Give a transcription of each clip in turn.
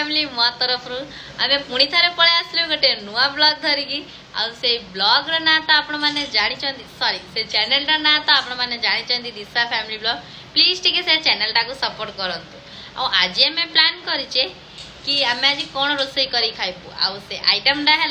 family मो तरफ आम पुणी थे पलि आसलु गोटे नुआ ब्लॉग धरिकी से ब्लॉग ना तो आपण मैंने जानी सॉरी से चैनल ना तो आपण मैंने जानी दिशा फैमिली ब्लॉग प्लीज टिके से चैनल टाको सपोर्ट करंतु आज आम प्लान करिचे कि आम आज कौन रोसई करी खाइबू आ से आइटम डा है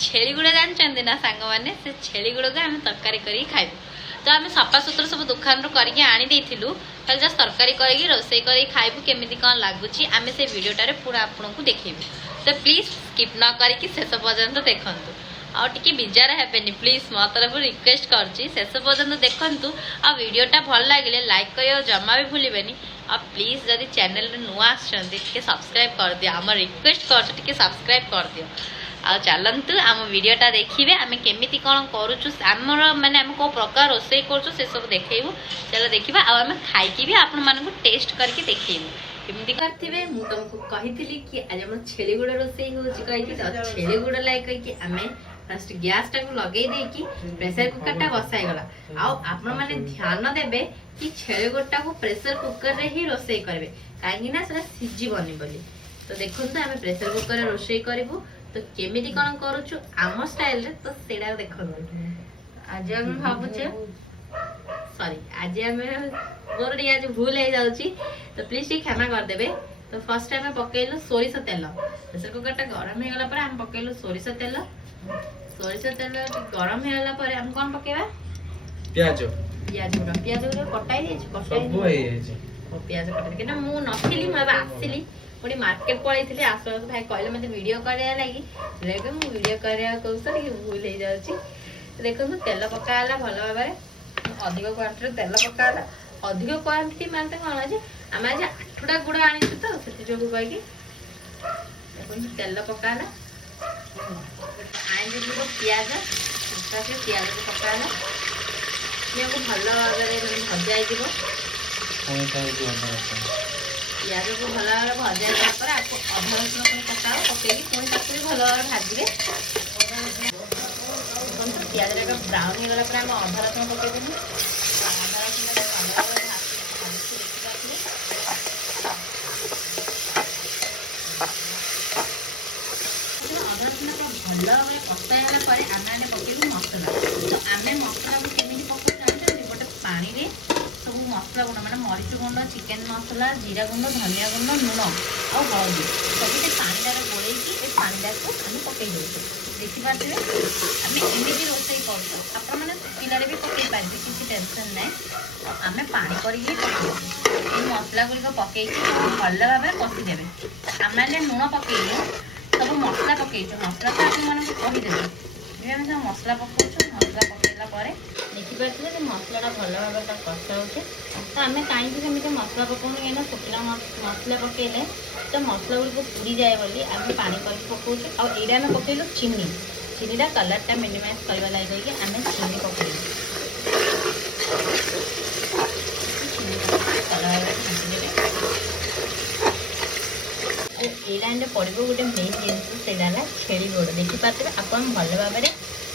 छेली गुड़ा जानते ना सांग मैंने से छेली गुड़ा को आम तरकारी करी खाइबू तो आम सफा सुतरा सब दुकान रू करके आनी देथिलु खाली जस्ट तरकारी करके रोसई करी खाइबू केमिति कौन लागुची आम से वीडियोटारे पूरा आपको देखेबू तो प्लीज स्किप न करके शेष पर्यंत देखंतु आउे विजार हेनी प्लीज मो तरफ रिक्वेस्ट करछि शेष पर्यंत देखंतु आ वीडियोटा भल लगे लाइक कर जमा भी भूलें आ प्लीज जदि चैनल नुआ आसछन्ति सब्सक्राइब कर दियो आम रिक्वेस्ट कर सब्सक्राइब कर दियो आ चलतु आम वीडियोटा देखिए आम केमिति कौन करुचु आमर माने आम को प्रकार रोसई करुचु से सब देखैबू चलो देखिबा आ आम खाइकी भी आपण मानकु टेस्ट करके देखैबू केमिति करथिबे मु तुमको कहितली कि आज हम छेली गुड़ा रोसई होची कहिकी तो छेली गुड़ा लाइक कहिकी आमे फर्स्ट गैस टाको लगे देकी प्रेशर कुकर टा बसाई गला आ आपण माने ध्यान देबे कि छेली गुड़ा को प्रेशर कुकर रे ही रोसई करबे काहेकि ना सेटा सिजिबनी बोली तो देखुन तो आमे प्रेशर कुकर रे रोसई करबू तो केमिति कौन करूछु आम स्टाइल रे तो सेडा देखो आज हम भाबुचे सॉरी आज हम मोर आज भूल हो जाउची तो प्लीज टी क्षमा कर देबे तो फर्स्ट टाइम पकेइलो सोरिष तेल प्रेशर कुकर टा गरम हे गला पर हम पकेइलो सोरिष तेल गरम हे गला पर हम कोन पकेबा प्याज कटाई दे सब हे जे प्याज कटाई के ना मु नथिली म आसिली पुणी मार्केट पड़े आस भाई कहले मत वीडियो करा लगी लेकिन मु वीडियो करा कौशल कि भूल हो जाउची देखो तेल पकाला भल भाव अधिक क्वांटिटी तेल पकाला अधिक क्वांटिटी मानते कौन जे आम आज 8टा गुड़ा आनी तो से जो कहीकि देखो तेल पकाला आनी जो पियाज पियाज को पकाला को भल भाव भजा पियाज को भल भाव भजा पर आपको अधा रसुण पकाओ पकईकि पुणी भी भल भाव भाजबे पियाज ब्राउन हो गला पर आम अधा रसुण पकईदेलु अधा रसुण भल भाव अधा रसुण भल भाव कषाईगला आम पकईबू मसला तो आम मसला को केमी पकड़ जानते गोटे पानी सब मसला गुंड मैंने मरीच गुंड चिकेन मसला जीरा गुंड धनिया गुंड लुण आ हलदी सब पानीटार गोलैकी पानीटा को आम पकई दे देखिपे आम एमती रोसई कर सुखिलार भी पकई पारे किसी टेंशन ना आम पानी करके पकई मसला गुड़िक पकईकी भल भाव कषिदेवे आम लुण पकईलु सब मसला पकईचु मसला तो आपदेवे आम सब मसला पकाउछु मसला पकईला देखिपे मसलाटा भल भाव कषा हो तो आम कहीं सेमती मसला पकाऊँ कहीं शुखला मसला पकईले तो मसला गुड़ पूरी जाए बोली आम पानी करके पकाउछु आम पकईलु चीनीटा कलरटा मिनिमाइज करवा लगे आम चीनी पकईलु यहाँ पड़ो गोटे मेन जिन से छेली गोड़ देखिपे आप भल भाव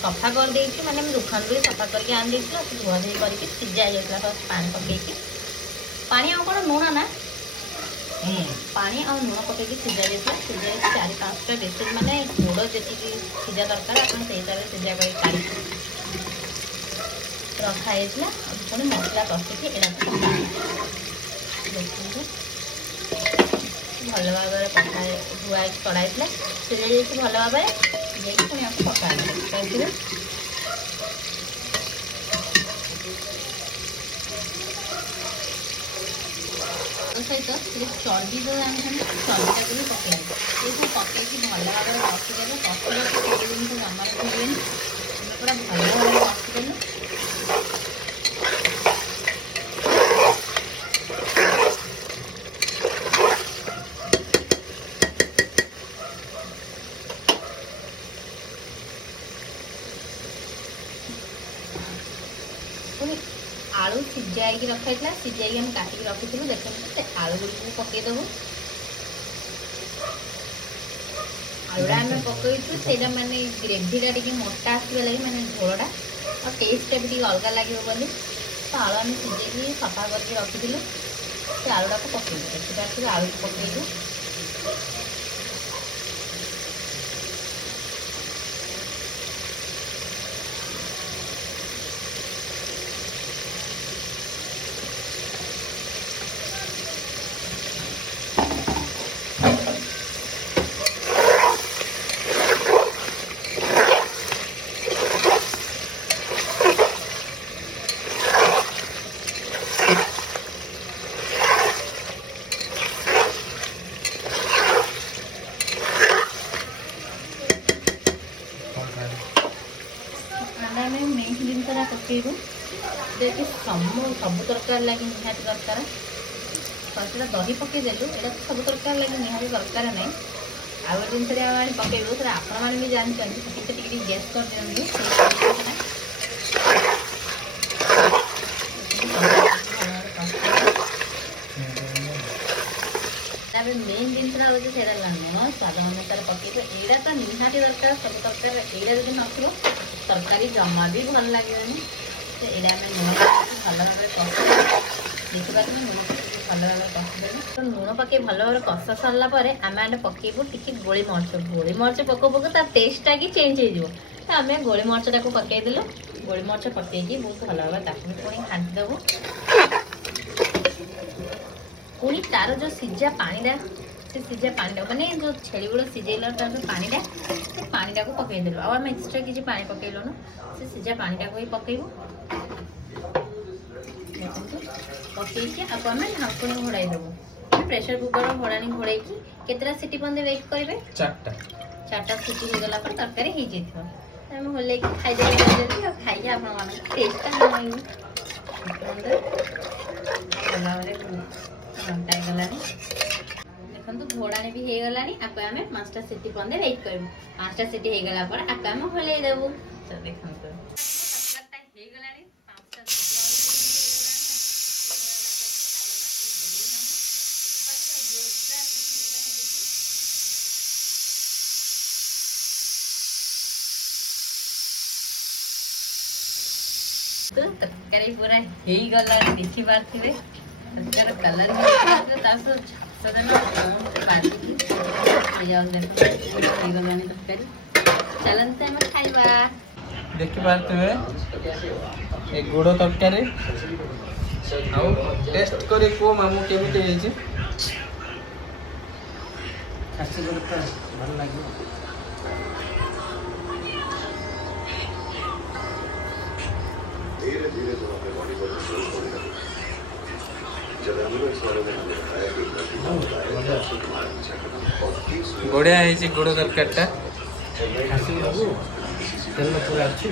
सफा कर देती मैंने दुकान रू सफा करके आनी देती धुआ धुई करके सीझा जाता फर्स्ट पानी पकईकी पानी आ कौन लुण ना पानी आ लुण पकईकी सीझा जाता सीझा 4-5टा बेसिन मैंने गोड़ जी सीझा दरकार आप हिसाब से सीझा कर रखाई पुणी मसला कषिकी भल भाव धुआ कड़ाई सीझा जाती भल भाव पुणी आपको पका सहित चर्बी जो चर्बीटा को भी पकईदे पकईकी भल भाव कषिदेवे कषिला जिन जमा भूलें पूरा भल भाव कषिदेलु आलू सीझाई रखाई सीझाई हम काटिक रखी देखते आलू गुड़ी पकईदेबू आलूटा आम पकईचु से मानने ग्रेवीटा टी मोटा आसवा लगे मैंने झोलटा और टेस्टा भी अलग लगे बोली तो आलू आम सीझे सफा करके रखी से आलूटा को पकईलु देखिए आलू को पकईलु मेन जिनसा पकेबू देखिए सब तरकारी लगे निहाती दरकार फर्स्ट दही पकईदेलु यहाँ तो सब तरकारी लगे निहाती दरकार ना आउ गोटे जिनस पकेबू से आपण मैंने भी जानते टी गैस कर दिखाँ मेन जिनसा हूँ से लुण स्वाद अनुसार पकेबू यहाँ तो निहाती दरकार सब तरकारी यहाँ जब न तरकारी जमा भी भल लगे तो ये आम लुण भल भाव देखिए लुण भल भाव कषिदेवी तो लुण पकई भल भाव कषा सरला आम पकेबू टी गोली मरच पकऊ पकऊ तार टेस्टा कि चेंज हो तो आम गोली मरचा को पकईदेलु गोली मरच पकईकी बहुत भल भाव ताकू पुणी घाटीदेबू पुणी तार जो सीझा पानीटा से सीझा पानीटा माने जो छेली गुड़ा सीझेला जो पानीटा से पानीटा को पकईदेलु आम एक्सट्रा किसी पानी पकईलुन से सीझा पानीटा को ही पकईबू पकईकी आपको आम ढांकुणी घोड़ाई देबू प्रेशर कुकर घोड़ाणी घोड़ाई केतटा सीटी बंदे वेट करेंगे चार्टा सीटी हो गला तरकारी हो जाए होल खाईदे खाई आप टेस्ट घंटा गला देखो घोड़ाणी भी हो गला आपको आम 5टा सीटी बंदे वेट करूँ 5टा सीटी हो गला आपको आम हल्ई देबू तो देखो तो तरकारी पूरा हो गला देखी पारे तरकार कलर गला तरकारी चलते आम खाइबा देखी पारे गुड़ तरकारी टेस्ट करे को मामू केमिति ହେଇଛି ଖାସି ଗୁଡ଼ ତ ଭଲ ଲାଗିବ धीरे धीरे तुम अपने बॉडी को कंट्रोल करेगा जब हमने इस बारे में बताया कि बढ़िया है गुड़ तरकारीटा तेल पूरा अच्छी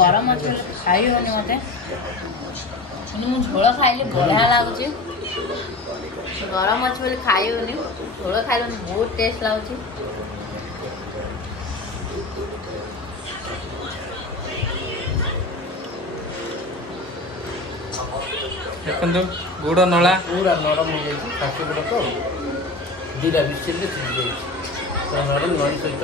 गरम अच्छे खाई होनी मत झोल खाइले बढ़िया लगुच गरम अच्छे बोले खाई होनी झोल खाइले बहुत टेस्ट लगुच देखो गुड़ नला पूरा नरम हो जाए खासी गुड़ तो दीटा विशिल तो नरम नड़ी सहित